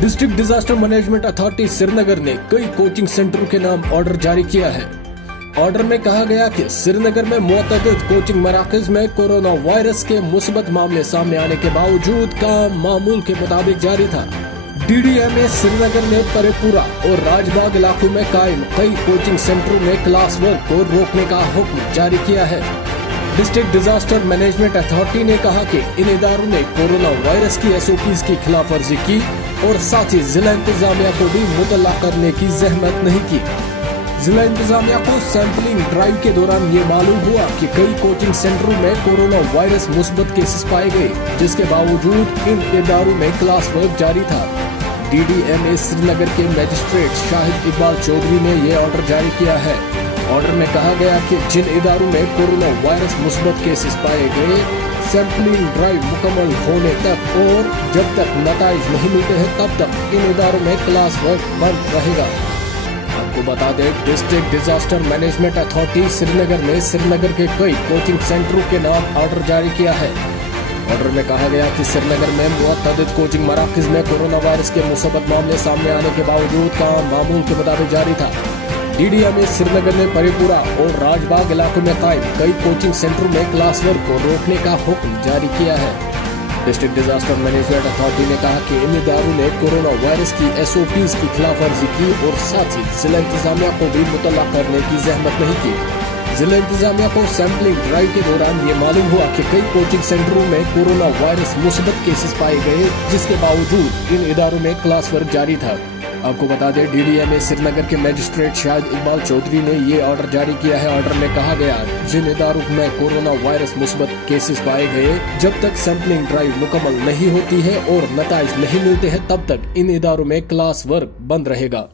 District disaster management authority Srinagar ने कई coaching सेंटरों के नाम ऑर्डर जारी किया है। ऑर्डर में कहा गया कि श्रीनगर में मुतअद्दिद कोचिंग मराकज में कोरोना वायरस के मुस्बत मामले सामने आने के बावजूद काम मामूल के मुताबिक जारी था। DDMA श्रीनगर ने परेपुरा और राजबाग इलाकों में कायम कई कोचिंग सेंटरों में क्लास वर्क को रोकने का हुक्म जारी किया है। डिस्ट्रिक्ट डिजास्टर मैनेजमेंट अथॉरिटी ने कहा कि इन इदारों ने कोरोना वायरस की SOPs की खिलाफवर्जी की और साथ ही जिला इंतजामिया को भी मुतल्ला करने की जहमत नहीं की। जिला इंतजामिया को सैंपलिंग ड्राइव के दौरान ये मालूम हुआ कि कई कोचिंग सेंटरों में कोरोना वायरस मुस्बत केसेस पाए गए, जिसके बावजूद इन इदारों में क्लास वर्क जारी था। DDMA श्रीनगर के मजिस्ट्रेट शाहिद इकबाल चौधरी ने ये ऑर्डर जारी किया है। ऑर्डर में कहा गया कि जिन इदारों में कोरोना वायरस मुस्बत केसेस पाए गए, सैंपलिंग ड्राइव मुकम्मल होने तक और जब तक नताइज नहीं मिलते हैं तब तक इन इदारों में क्लास वर्क बंद रहेगा। आपको बता दें, district disaster management authority Srinagar ने श्रीनगर के कई कोचिंग सेंटरों के नाम ऑर्डर जारी किया है। ऑर्डर में कहा गया कि श्रीनगर में मुतअद्दिद कोचिंग मराकज में कोरोना वायरस के मुस्बत मामले सामने आने के बावजूद काम मामूल के मुताबिक जारी था। DDMA श्रीनगर ने परेपुरा और राजबाग इलाकों में कायम कई कोचिंग सेंटरों में क्लास वर्क को रोकने का हुक्म जारी किया है। डिस्ट्रिक्ट डिजास्टर मैनेजमेंट अथॉरिटी ने कहा कि इन इदारों ने कोरोना वायरस की SOPs की खिलाफवर्जी की और साथ ही जिला इंतजामिया को भी मुतल्ला करने की जहमत नहीं की। जिला इंतजामिया को सैंपलिंग ड्राइव के दौरान ये मालूम हुआ कि कई कोचिंग सेंटरों में कोरोना वायरस मुस्बत केसेस पाए गए, जिसके बावजूद इन इदारों में क्लास वर्क जारी था। आपको बता दें, DDMA श्रीनगर के मजिस्ट्रेट शाहिद इकबाल चौधरी ने ये ऑर्डर जारी किया है। ऑर्डर में कहा गया, जिन इदारों में कोरोना वायरस मुस्बत केसेस पाए गए, जब तक सैंपलिंग ड्राइव मुकम्मल नहीं होती है और नताइज नहीं मिलते हैं तब तक इन इदारों में क्लास वर्क बंद रहेगा।